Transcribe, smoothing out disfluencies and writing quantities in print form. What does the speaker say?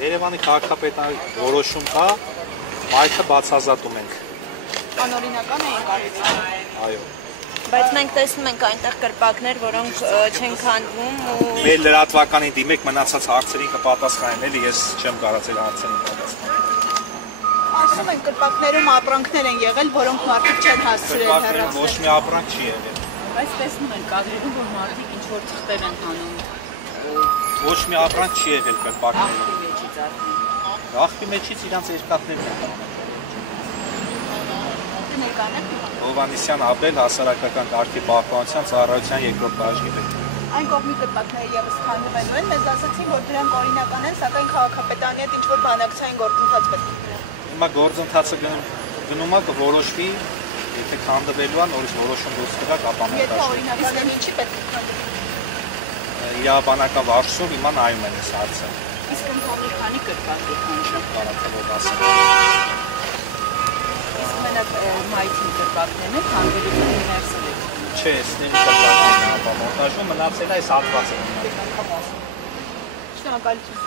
Երևանի քաղաքապետարանի որոշում կա, մայթը բացազատում ենք։ Անօրինական է եկարեցին։ Այո։ Բայց մենք տեսնում ենք այնտեղ կրպակներ, որոնք չեն քանդվում ու Մեր լրատվականին դիմեք մնացած հարցերին կպատասխանեն, էլի ես չեմ կարող ձեր հարցերին պատասխանել։ ասում են կրպակներում ապրանքներ են եղել, որոնք մարդիկ չեն հասցրել Կրպակներում ոչ մի ապրանք չի եղել։ Բայց տեսնում են կադրերում, որ մարդիկ ինչ-որ թղթեր են հանում։ Ոչ մի ապրանք չի եղել կրպակներում։ Աղբի մեջից արդեն։ Աղբի մեջից իրանց երկաթներն են անում։ Հովհաննիսյան Աբել, հասարակական կարգի պահպանության ծառայության երկրորդ բաժնի պետ։ Այն կողմի կրպակները ևս քանդում են ու են մեզ ասացին, որ դրանք օրինական են, սակայն քաղաքապետարանի հետ ինչ-որ բանակցային գործընթաց պետք է։ Հիմա գործընթացը գնում է կորոշվի, եթե քանդվելու է, նորից որոշում դուրս կգա ապա մենք Եթե օրինական են, ինչի պետք է քանդվի։ Իրավաբանական վարչով հիմա նայում են այս հարցը։ Իսկ ընդհանուր քանի կրպակ է քանդում։ Բարակավոր ասեմ։ Իսկ մենակ մայթի կրպակներն են քանդվելու ունիվերսալ է։ Չէ, ստերի կրպակներն է ապա մոնտաժում մնացել է այս հատվածը։ Շնորհակալություն։